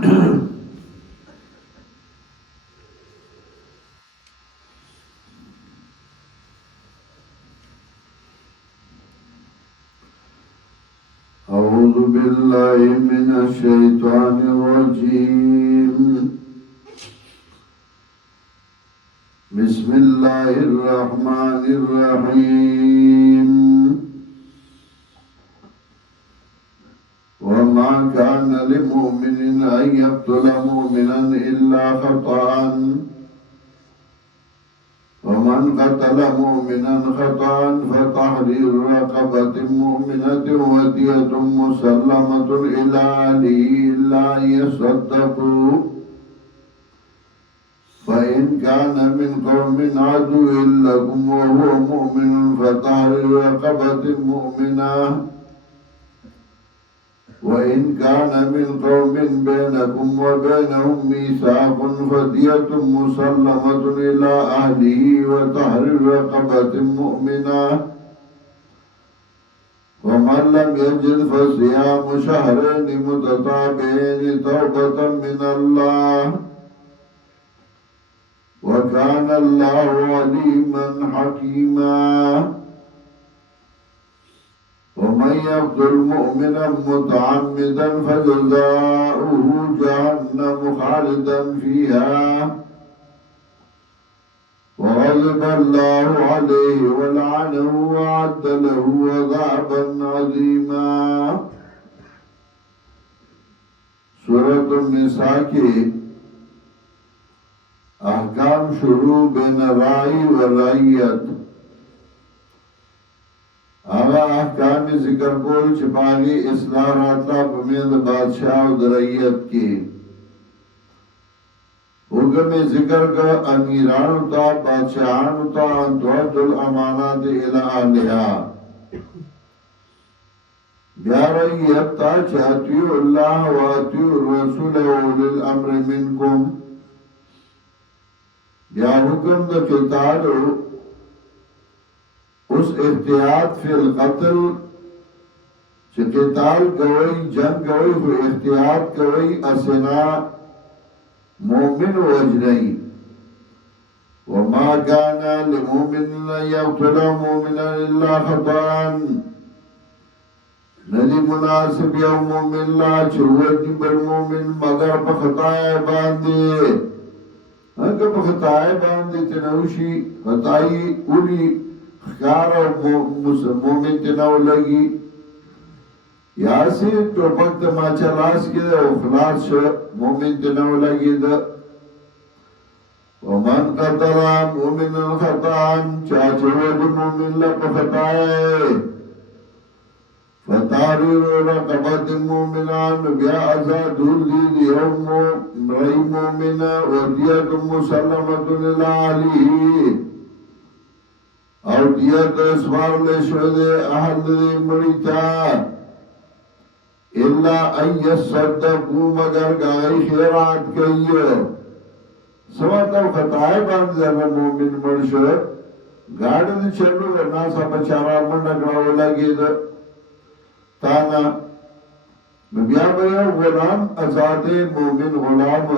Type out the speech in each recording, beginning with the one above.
أعوذ بالله من الشيطان الرجيم بسم الله الرحمن الرحيم وما كان لمؤمن أن يقتل مؤمنا إلا خطأ ومن قتل مؤمنا خطأ فتحرير رقبة مؤمنة ودية مسلمة إلى أهله إلا أن يصدقوا فإن كان من قوم عدو لكم وهو مؤمن فتحرير رقبة مؤمنة وإن كان من قوم بينكم وبينهم ميثاق فدية مسلمة إلى أهله وتحرير رقبة مؤمنة ومن لم يجد فصيام شهرين متتابعين توبة من الله وكان الله عليما حكيما ومن يقتل مؤمنا متعمدا فجزاؤه جهنم خالدا فيها وغضب الله عليه ولعنه وأعد له عذابا عظيما سورة النساء کے احکام شروع بین رائی و رعیت آغا احکام ذکر کول چپاگی اصلاح راتلا پمید بادشاہ و درعیت کی حکم ذکر کا امیران تا بادشاہان تا انتوات الامانات الہا بیا رعیت تا چاہتیو اللہ و آتیو الرسول و اولی الامر منکم بیا حکم دا قتالو اس احتیاط فی القتل چه قتال کوئی جنگ کوئی خو احتیاط کوئی اسنا مومن وجنئی وما کانا لمومن یقتل مومنا الا خطان ندی مناسب یو مومن لا چه وجن بالمومن مگر پا خطای باندے اگر پا خطای باندے تنوشی خطائی اولی خکار مومن تناو لگی یا سی ٹوپک دا ماچا لاس کی دا اخلاص شا مومن تناو لگی دا ومن قتلا مومن خطان چاچو دا مومن لپا خطائے فتاریر رقبت مومنان بیا ازادول دی یوم رئی مومن ودیت مسلمت للعالی اور دیت اسوار لے شہد احل دی مریتا اللہ ان یصدقو مگر گائی خیرات کئیو سواتاو خطائے باند زرنا مومن مرشو گاڑ دی چلو ورنا سا بچارا منڈگراو لگی دا تانا بیا بیا غلام ازاد مومن غلام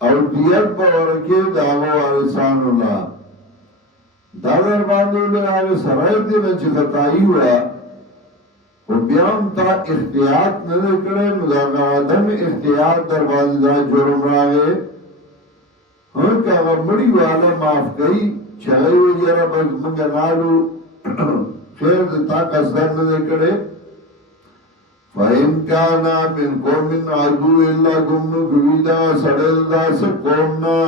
اور دیت باورکی داغو وارسان اللہ دادر باندو لے آگے سرائی دینا چی خطائی ہوا و بیام تا اختیات ندکڑے مداغا آدم اختیات در بازی دا جرم راگے ہاں کہ اگر مڑی والا معاف کئی چاہی ہوئی جرہ بس منگا نالو خیر دتا قصدر ندکڑے فَإِنْ كَانَ مِنْ قَوْمٍ عَدُوٍّ لَكُمْ نُكْوِدَا سَڑَلْ دَاسَ قَوْمْنَا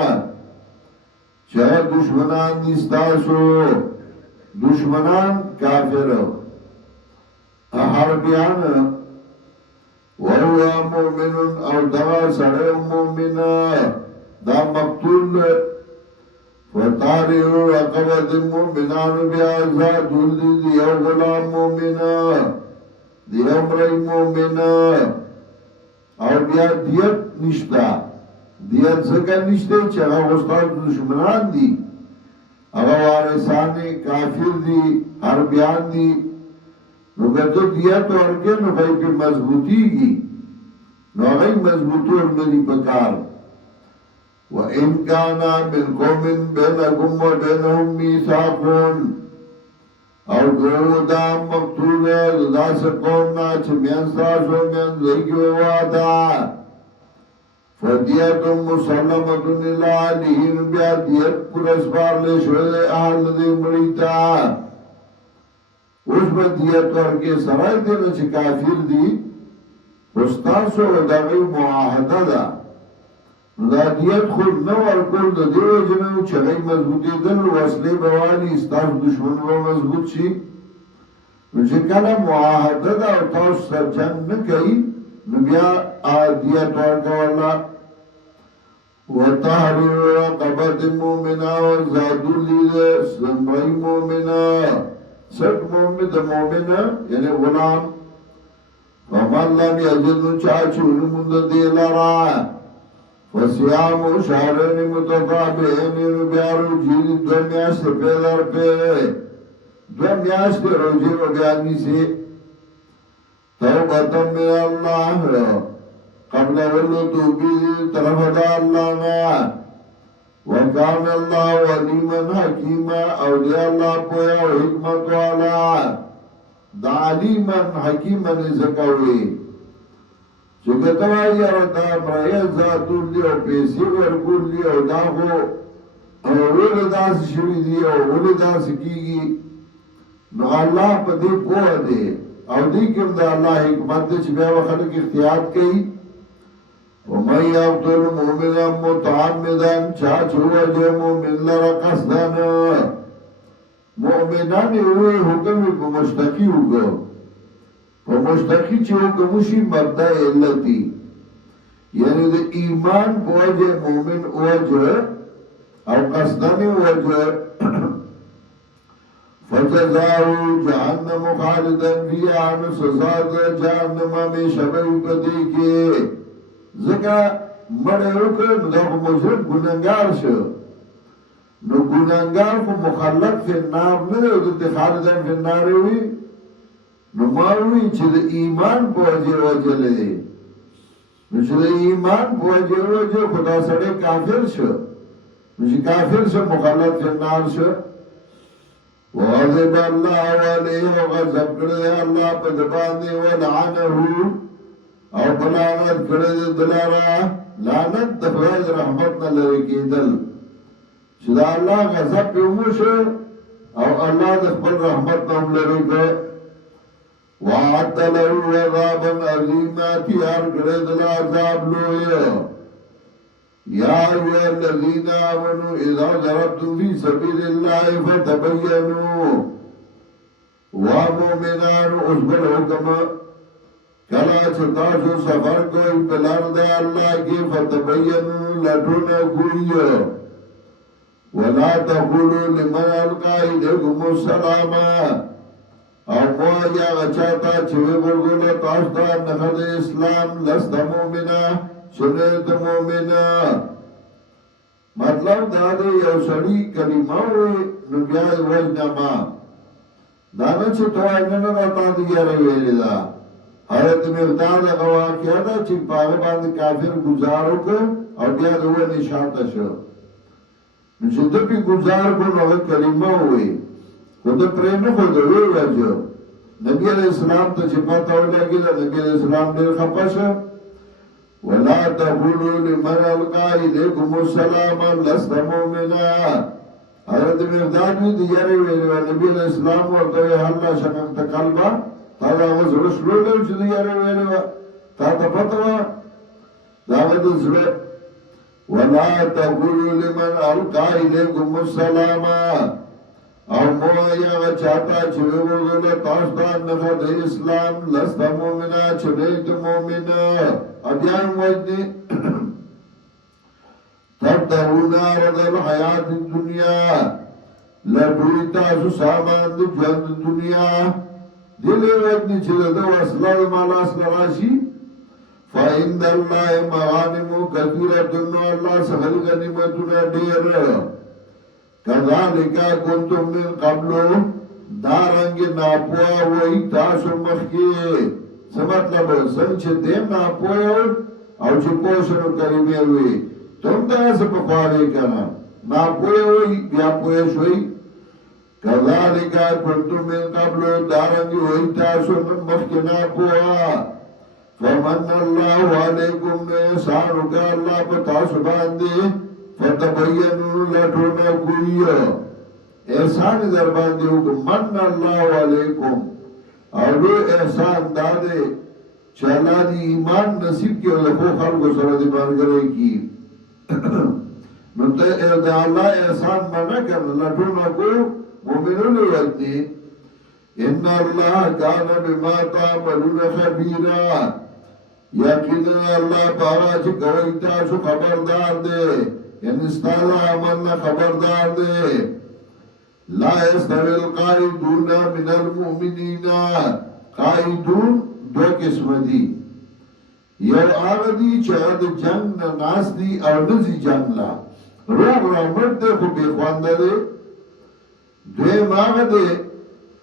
چاہے دشمنان دستاسو دشمنان کافر حربیان وَهُوَ مُؤْمِنٌ او دغا سڑے مومن دا مقتول وَتَارِعُ رَقَبَةِ مُؤْمِنَانُ بِعَزَادُ دیو غلام مومن دیو مرائی مومن اور بیا دیت نشتا دیت زکر نشتے چگا غستان دشمنان دی اگا وارثانی کافر دی حربیان دی نو کتو دیت ورکے نو بھائی پی مضبوطی گی نو هغه مضبوطول نه دي پکار وان کان من قوم بینکم وبینهم میثاق او دو دا مقتول داس قوم نا چې میان تاسو میان لګي وادا فدیت مسلمه لله بیا دیت پرسپار له شوی اهل دې مړیتا اوس به دیت ورکې سره دې چې کافر دي استاسو دغه معاهده ده دا دیت خود نو ورکول د دیو جنو چغی مضبوطی دل وصلی بوالی استاس دشمن رو مضبوط شي نو چې کله معاهده ده او تاسو سره جنگ نه کوي نو بیا دیت ورکولا وتحرير رقبة مؤمنة وزادو لده سمعي مؤمنة سٹ مؤمنة یعنی غلام فمن لم يجد چاچون مند دیلارا فسیام شهرین متطابعین بیارو جیل دو میاشت پیدر پی دو میاشت روزی و بیانی سی توبتا من اللہ قبل ولو توبی طرف دا اللہ نا وکان اللہ ولیمن حکیما اولیاء اللہ پویا و حکمت والا دا علیمن حکیمن زکوی چکتا وائی دا مرائیت ذاتون دی او پیسی ورکون دی او دا خو اول داس شوی دی او اول داس کیگی نو اللہ پا دی پوہ دی او دی کم دا اللہ حکمت دی چی بیا وخلق اختیار کئی ومن یقتل مؤمنا متعمدا چاچو وجه مؤمن لرا قصدن مؤمنان اوی حکم پا مشتقی ہوگا پا مشتقی چی حکموشی مبدع علتی یعنی دا ایمان پا وجه مؤمن وجه او قصدن وجه فجزاو جہنم خالدن فیها نو سزا دا جہنم میں شبه پدی کے زکا مڑے وکر نو دا خو مجرم گناہگار شو نو گناہگار خو مخلق فی النار نده او دلت خالدن فی النار ہوئی نو ماروی چه دا ایمان پوجه وجه لده نو چه دا ایمان پوجه وجه خدا سڑے کافر شو نو چه کافر شو مخلق فی النار شو وغضب اللہ علیہ وغضب کرده اللہ پا دبانده ولعنہو او بلانت کرده دلارا لعنت دخلاز رحمتنا لرکی دل چدا اللہ غضب پیموش او اللہ دخل رحمتنا لرکی وعد لہو عذابا عظیما تیار کرده دل عذاب لویا یا ایوہ الذین آمنوا اذا ضربتم فی سبیل اللہ فتبینوا ومؤمنان اصبر حکم کلا چھتاسو سفر کوئی پلار دا اللہ کی فتبینوا لٹونا کوئی ولا تقولوا لمن القا الیکم السلام او موایا غچاتا چوی برگولا تاشتا نخد اسلام لست مومنا سنت مومنا مطلب داده یو سڑی کلمه ہوئی نبیائی وجنما دانا چه توائنن راتا دیگره ویلی دا حضرت مقدار دا واقعا دا چه پاگه باند کافر گزارو که او بیا دو نشانتا شو نچه دو پی گزار کو نوغه کلمه ہوئی خود پرین خود ہوئی وجو نبی علیہ السلام تا چه پاتا ہو لگی دا نبی علیہ السلام دیر خپاشا ولا تقولوا لمن القا الیکم السلام لست مؤمنا حضرت مقدار بھی دیاری ویلی نبی علیہ السلام ورطوی حلا شکمت قلبا تا دا غزر سلو لیو چی دیاری ویلی تا تا پتوا دا غد سلو ولا تقولوا لمن القا الیکم السلام او موایا غچاتا چوی ورغل تاشتان نخد اسلام لست مؤمنا چنیت مؤمنا ادیان وجدی تبتغون عرض الحیات الدنیا لٹوی تاسو سامان دی جند دنیا دلی وجدی چلدو اصلاح مالاس لراشی فَإِنَّ اللَّهِ مَغَانِمُ كَثِيرَةٌ اللہ سخل غنیمتنا دیر كَذَلِكَ كُنْتُمْ مِنْ قَبْلُ دارنگ ناپوا وہی تاسو مخی څه مطلب څنګه چې دیم ناپوه او چې پوه شو نو کلمې وي ته هم داسې پخوا وې که نه ناپوه وي بیا پوه شوئ کذالک کنتم من قبل دارنګې وئ تاسو مخکې ناپوه فمن الله علیکم نو احسان وکړه الله په تاسو باندې فتبینوا لټونه کوي احسان در باندې وکړو من الله علیکم او لوی احسان دا دی چې الله دې ایمان نصیب کړي او د ښو خلکو سره دې ملګری کړي نو ته د الله احسان منه کړه لټونه کوو مؤمنون وردی ان الله کان بما تعملون خبیرا یقینا الله پارا چې کوي تاسو خبردار دی ان استعلا عملنا خبردار دی لا يستوي القائدون من المؤمنين قائدون دو قسم دي یو هغه دي چې د جنگ نه ناس دي او نزي جنگ لا روغ رامت دی خو بې خوانده دی دویم هغه دی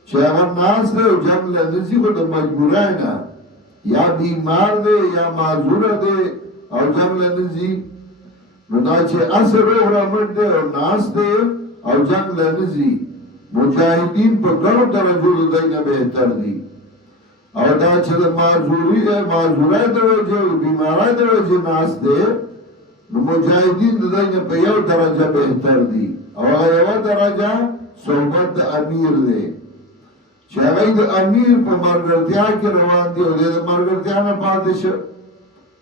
چې هغه ناس دی او جنگ له نزي خو د مجبورۍ نه یا بیمار دی یا معذوره دی او جنگ له نزي نو دا چې اصل روغ رامت دی او ناس دی او جنگ له نزي مجاهدین په ګڼو درجو د دوی نه بهتر دي او دا چې د معذورۍ د وجې او بیمارۍ د وجې ناست دی نو مجاهدین د دوی نه په یو درجه بهتر دي او هغه یوه درجه صحبت د امیر دی چې هغه د امیر په ملګرتیا کې روان دي او د ملګرتیا نه پاتې شه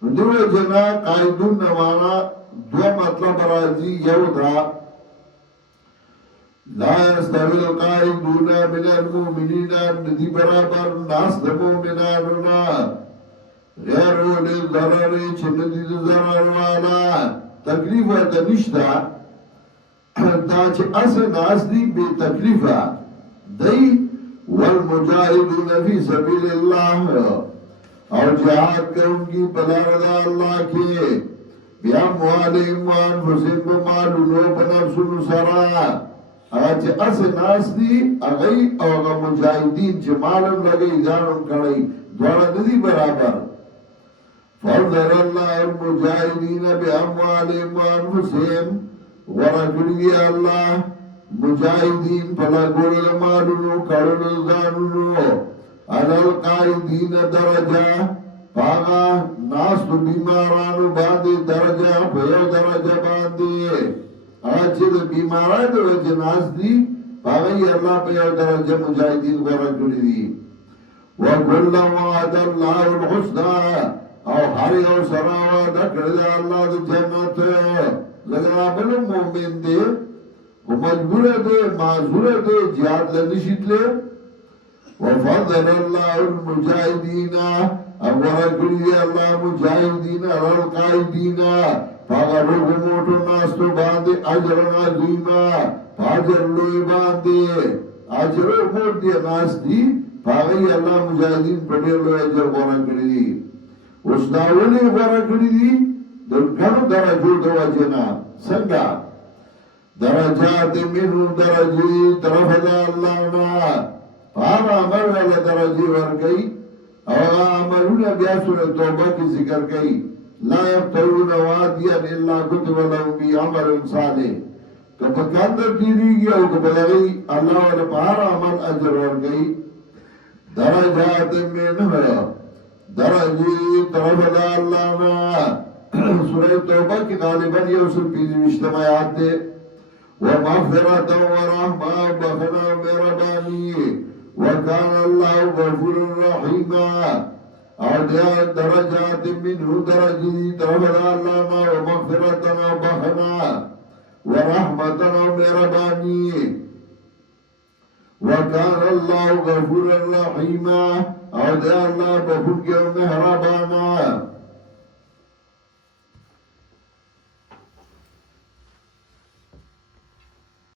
نو دې وجې نه قایدون نه معنا دوه مطلب راځي یو دا لا يستوي القائدون من المؤمنين ندی برابر ناس د مؤمنانو غیر اولي الضرر چې ندی د ضرر والا تکلیف ورته نشته دا چې اصل ناس دي بې تکلیفه دی والمجاهدون فی سبیل الله او جهاد کوونکي په لاره د الله کې بیا اموالهم وانفسهم په مالونو په نفسونو سره هغه چې اصل ناس دي هغه او هغه مجاهدین چې مالم لګي ځانم کړی دواړه د دې برابر فضل الله المجاهدین باموالهم وانفسهم ورکړي الله مجاهدین په لګول مالونو کړو ځانونو علل قائدین درجه پاغا ناس تو بیمارانو باندې درجه په یو درجه باندې چې د بیمارۍ د وجې ناست دي هغه یې الله په یو درجه مجاهدین غوره کړي دي وکلا وعد الله الحسنى او هر یو سره وعده کړی دی الله د جنت لکه بل مؤمن دی خو مجبور دی معذور دی جهاد له نشي تللی وفضل الله المجاهدین او غوره کړي دی الله مجاهدین على القائدین پاگا روگو موٹو ناستو باندے اجر عظیمہ پاجر لوئی باندے اجر موٹ دیا ناستی پاگئی اللہ مجاہدین پڑھے لوئی اجر غورا کری دی اس داولی غورا کری دی در گھنو درجو دو جنا سنگا درجات منو درجی طرف دا اللہ نا پاگا عمر والا درجی ورگئی اور عمرون بیاسور توبہ کی ذکر گئی لا يبتغون واديا الا كتب لهم بعمل صالح کپا کاندر دیریږي او کپا لغی الله ولا بهر عمل اجر ورګي درجات منه درجی طرف دا الله نا سورہ توبہ کی غالبا یوسف 25 آیات ده ومغفرة ورحمة بخنا مهرباني وكان الله غفورا رحيما او دیا درجات منه درجی طرف دا اللہ نا ومغفرتنا بخنا ورحمتنا مهربانی وکان اللہ غفورا رحیما او دیا اللہ بخون کے مهربانا